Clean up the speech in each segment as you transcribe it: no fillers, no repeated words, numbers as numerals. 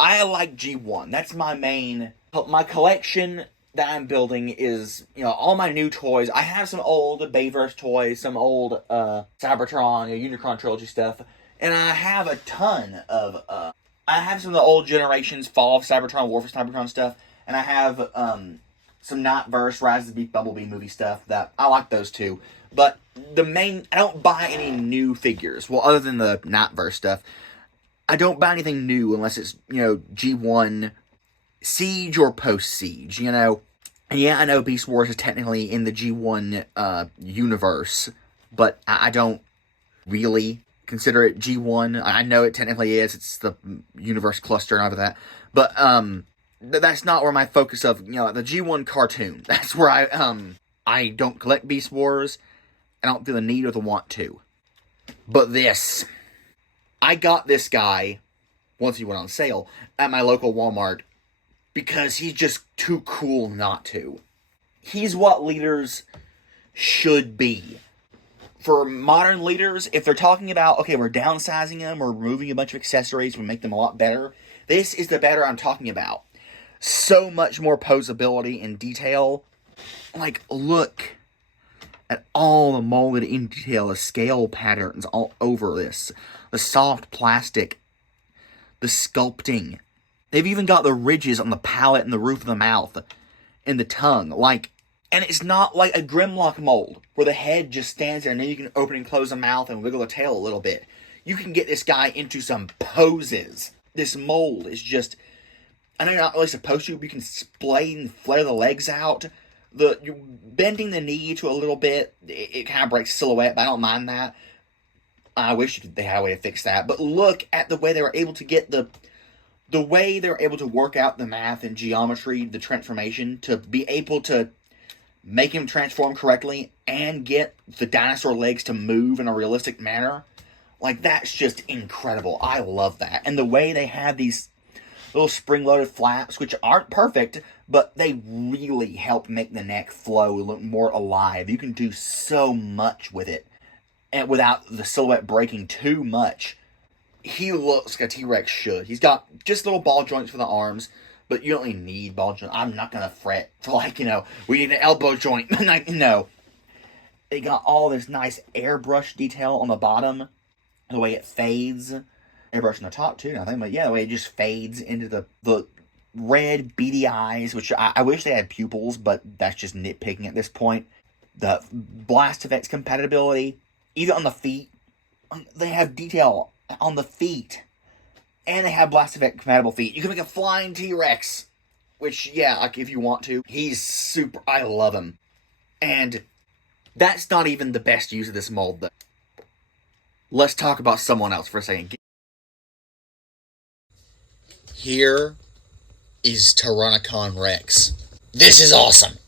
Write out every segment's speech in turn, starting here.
I like G1. That's my main... My collection that I'm building is, all my new toys. I have some old Bayverse toys, some old Cybertron, Unicron Trilogy stuff, and I have a ton of... I have some of the old generations, Fall of Cybertron, War for Cybertron stuff, and I have some Nightverse, Rise of the Beast Bumblebee movie stuff that I like those too. But I don't buy any new figures. Well, other than the Nightverse stuff, I don't buy anything new unless it's, G1 Siege or post-Siege, And yeah, I know Beast Wars is technically in the G1 universe, but I don't really consider it G1. I know it technically is. It's the universe cluster and all of that. But that's not where my focus of, the G1 cartoon. That's where I don't collect Beast Wars. I don't feel the need or the want to. But this, I got this guy, once he went on sale, at my local Walmart, because he's just too cool not to. He's what leaders should be. For modern leaders, if they're talking about, okay, we're downsizing them, or removing a bunch of accessories, we make them a lot better, this is the better I'm talking about. So much more posability and detail. Like, look at all the molded in detail, the scale patterns all over this. The soft plastic. The sculpting. They've even got the ridges on the palate and the roof of the mouth. And the tongue. And it's not like a Grimlock mold, where the head just stands there and then you can open and close the mouth and wiggle the tail a little bit. You can get this guy into some poses. This mold is just... I know you're not really supposed to, but you can splay and flare the legs out. You're bending the knee to a little bit. It kind of breaks silhouette, but I don't mind that. I wish they had a way to fix that. But look at the way they were able to get the way they were able to work out the math and geometry, the transformation, to be able to make him transform correctly and get the dinosaur legs to move in a realistic manner. That's just incredible. I love that. And the way they have these little spring-loaded flaps, which aren't perfect, but they really help make the neck flow look more alive. You can do so much with it, and without the silhouette breaking too much. He looks like a T-Rex should. He's got just little ball joints for the arms, but you don't really need ball joints. I'm not going to fret for, we need an elbow joint. No. They got all this nice airbrush detail on the bottom, the way it fades. Airbrush on the top, too, now I think, but yeah, the way it just fades into the red, beady eyes, which I wish they had pupils, but that's just nitpicking at this point. The blast effects compatibility, even on the feet, they have detail on the feet, and they have blast effect compatible feet. You can make a flying T-Rex, which, yeah, if you want to. He's super, I love him. And that's not even the best use of this mold, though. Let's talk about someone else for a second. Here is Tyrannicon Rex. This is awesome.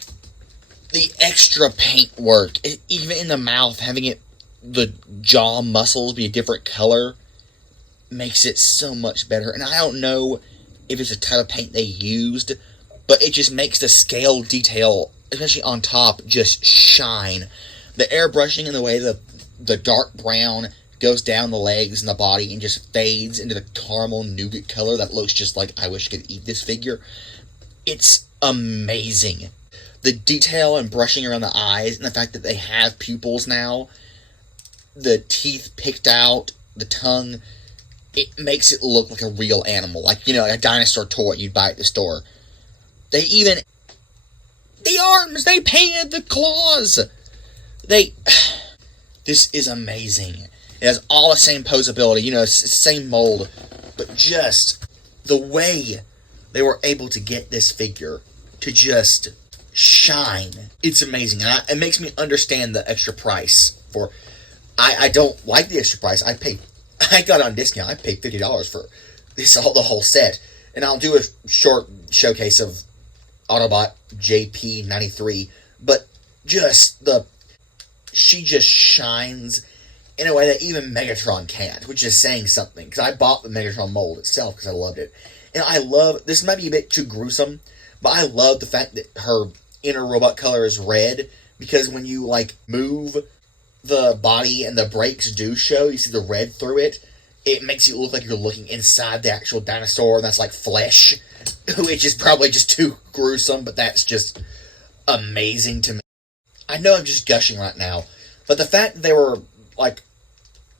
The extra paint work, even in the mouth, having the jaw muscles be a different color, makes it so much better. And I don't know if it's a type of paint they used, but it just makes the scale detail, especially on top, just shine. The airbrushing and the way the dark brown goes down the legs and the body and just fades into the caramel nougat color that looks just like I wish I could eat this figure. It's amazing. The detail and brushing around the eyes and the fact that they have pupils now, the teeth picked out, the tongue, it makes it look like a real animal. Like a dinosaur toy you'd buy at the store. The arms, they painted the claws. This is amazing. It has all the same posability, same mold, but just the way they were able to get this figure to just shine. It's amazing, and it makes me understand the extra price for. I don't like the extra price. I got it on discount. I paid $50 for the whole set, and I'll do a short showcase of Autobot JP93. But she just shines in a way that even Megatron can't, which is saying something, because I bought the Megatron mold itself because I loved it. And I love, this might be a bit too gruesome, but I love the fact that her inner robot color is red, because when you, move the body and the brakes do show, you see the red through it, it makes it look like you're looking inside the actual dinosaur, and that's like flesh, which is probably just too gruesome, but that's just amazing to me. I know I'm just gushing right now, but the fact that they were, like,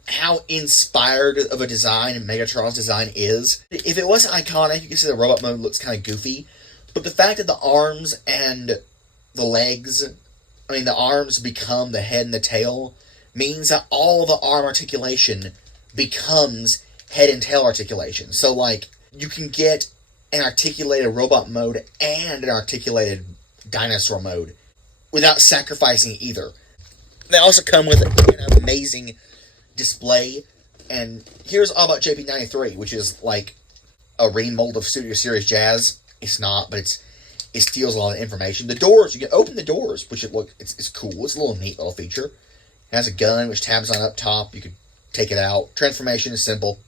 how inspired of a design Megatron's design is. If it wasn't iconic, you could say the robot mode looks kind of goofy, but the fact that the arms and the legs, I mean, the arms become the head and the tail, means that all the arm articulation becomes head and tail articulation. So, like, you can get an articulated robot mode and an articulated dinosaur mode without sacrificing either. They also come with an amazing display, and here's all about JP93, which is like a remold of Studio Series Jazz. It's not, but it steals a lot of information. The doors, you can open the doors, which it's cool. It's a little neat little feature. It has a gun which tabs on up top. You can take it out. Transformation is simple.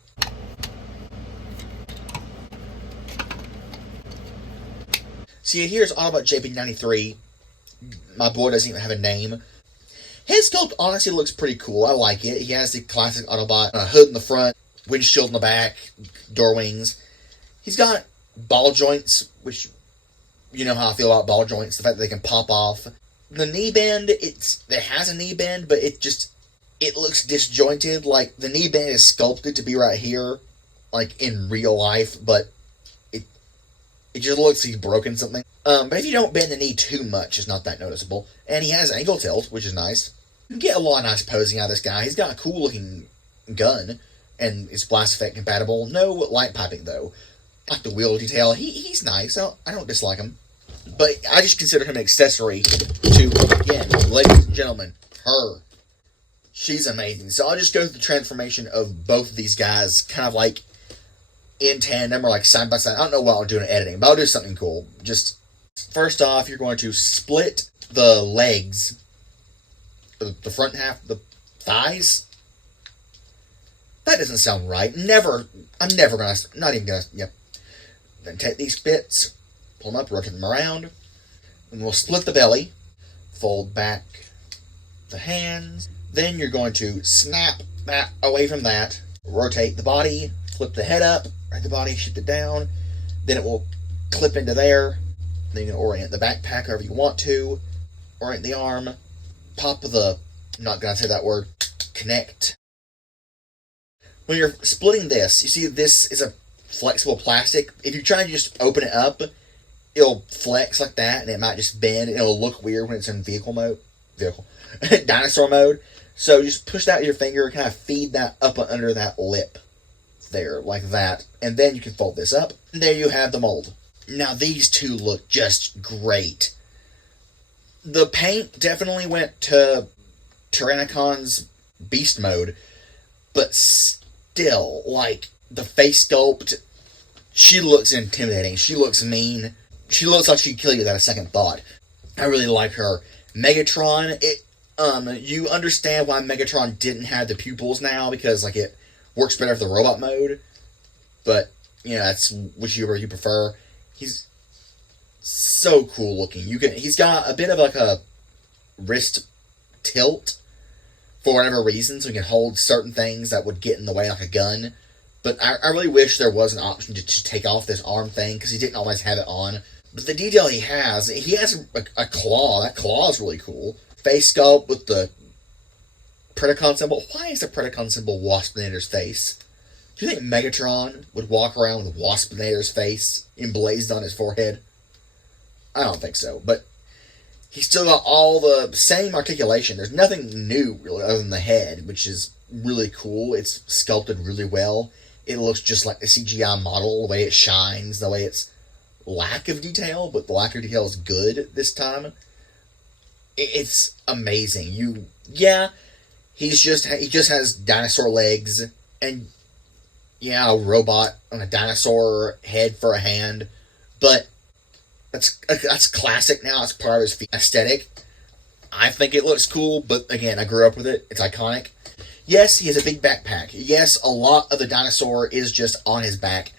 See, here's all about JP93. My boy doesn't even have a name. His sculpt honestly looks pretty cool. I like it. He has the classic Autobot hood in the front, windshield in the back, door wings. He's got ball joints, which you know how I feel about ball joints. The fact that they can pop off. The knee bend, it has a knee bend, but it looks disjointed. Like, the knee bend is sculpted to be right here, like in real life, but it just looks like he's broken something. But if you don't bend the knee too much, it's not that noticeable. And he has ankle tilt, which is nice. You can get a lot of nice posing out of this guy. He's got a cool looking gun, and it's blast effect compatible. No light piping, though. Like the wheel detail, he's nice. I don't dislike him. But I just consider him an accessory to, again, ladies and gentlemen, her. She's amazing. So I'll just go through the transformation of both of these guys, kind of like in tandem or like side by side. I don't know what I'll do in editing, but I'll do something cool. Just, first off, you're going to split the legs, the front half, the thighs. That doesn't sound right. Never. I'm never going to, not even going to, yep. Then take these bits, pull them up, rotate them around, and we'll split the belly, fold back the hands. Then you're going to snap that away from that, rotate the body, flip the head up, right the body, shift it down. Then it will clip into there. Then you can orient the backpack however you want to, orient the arm, pop the, I'm not going to say that word, connect. When you're splitting this, you see this is a flexible plastic. If you try to just open it up, it'll flex like that, and it might just bend, and it'll look weird when it's in dinosaur mode. So just push that with your finger, kind of feed that up under that lip there, like that, and then you can fold this up, and there you have the mold. Now these two look just great. The paint definitely went to Tyrannicon's beast mode, but still, like, the face sculpt, she looks intimidating. She looks mean. She looks like she'd kill you without a second thought. I really like her. Megatron, you understand why Megatron didn't have the pupils now, because, like, it works better for the robot mode, but, you know, that's whichever you prefer. He's so cool looking. He's got a bit of, like, a wrist tilt for whatever reason, so he can hold certain things that would get in the way, like a gun. But I really wish there was an option to just take off this arm thing, because he didn't always have it on. But the detail he has a claw. That claw is really cool. Face sculpt with the Predacon symbol. Why is the Predacon symbol Waspinator's face? Do you think Megatron would walk around with Waspinator's face emblazed on his forehead? I don't think so, but he's still got all the same articulation. There's nothing new, really, other than the head, which is really cool. It's sculpted really well. It looks just like the CGI model, the way it shines, the way it's lack of detail, but the lack of detail is good this time. It's amazing. He just has dinosaur legs, and yeah, a robot on a dinosaur head for a hand, but that's classic now. It's part of his aesthetic. I think it looks cool, but again, I grew up with it. It's iconic. Yes, he has a big backpack. Yes, a lot of the dinosaur is just on his back,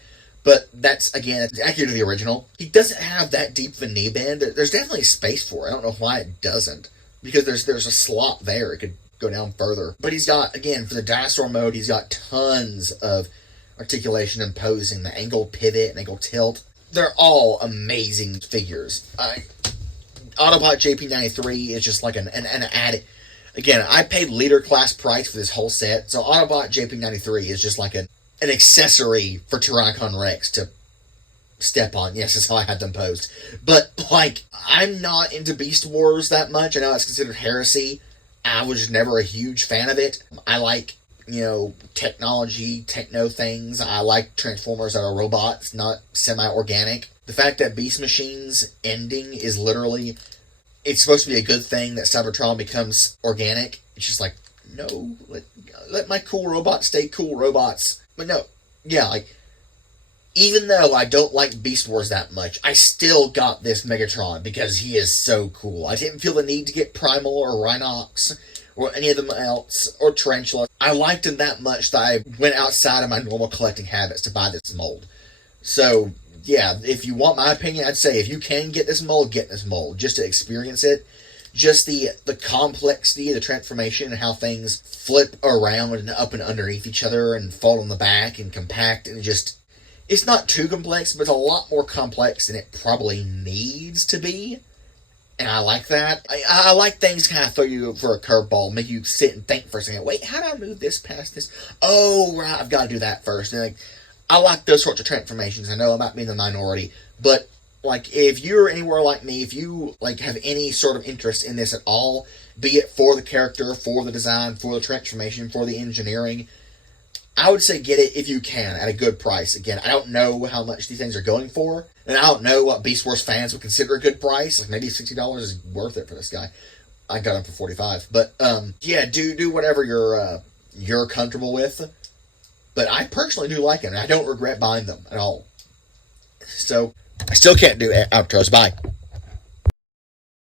but that's accurate to the original. He doesn't have that deep of a knee bend. There's definitely space for it. I don't know why it doesn't, because there's a slot there. It could go down further. But he's got, again, for the dinosaur mode, he's got tons of articulation and posing, the angle pivot and angle tilt. They're all amazing figures. Autobot JP93 is just like an added. Again, I paid leader class price for this whole set, so Autobot JP93 is just like an accessory for Tyrannicon Rex to step on. Yes, that's how I had them posed. But, like, I'm not into Beast Wars that much. I know it's considered heresy. I was never a huge fan of it. I like, technology, techno things. I like Transformers that are robots, not semi-organic. The fact that Beast Machine's ending is literally, it's supposed to be a good thing that Cybertron becomes organic. It's just like, no, let my cool robots stay cool robots. But no, yeah, like, even though I don't like Beast Wars that much, I still got this Megatron because he is so cool. I didn't feel the need to get Primal or Rhinox or any of them else, or Tarantula. I liked him that much that I went outside of my normal collecting habits to buy this mold. So, yeah, if you want my opinion, I'd say if you can get this mold, get this mold, just to experience it. Just the complexity of the transformation and how things flip around and up and underneath each other and fall on the back and compact and just... It's not too complex, but it's a lot more complex than it probably needs to be. And I like that. I like things kind of throw you for a curveball, make you sit and think for a second. Wait, how do I move this past this? Oh, right, I've got to do that first. And like, I like those sorts of transformations. I know I might be in the minority, but like, if you're anywhere like me, if you like have any sort of interest in this at all, be it for the character, for the design, for the transformation, for the engineering, I would say get it if you can at a good price. Again, I don't know how much these things are going for, and I don't know what Beast Wars fans would consider a good price. Like maybe $60 is worth it for this guy. I got him for $45, but yeah, do whatever you're comfortable with. But I personally do like them, and I don't regret buying them at all. So I still can't do outros. Bye.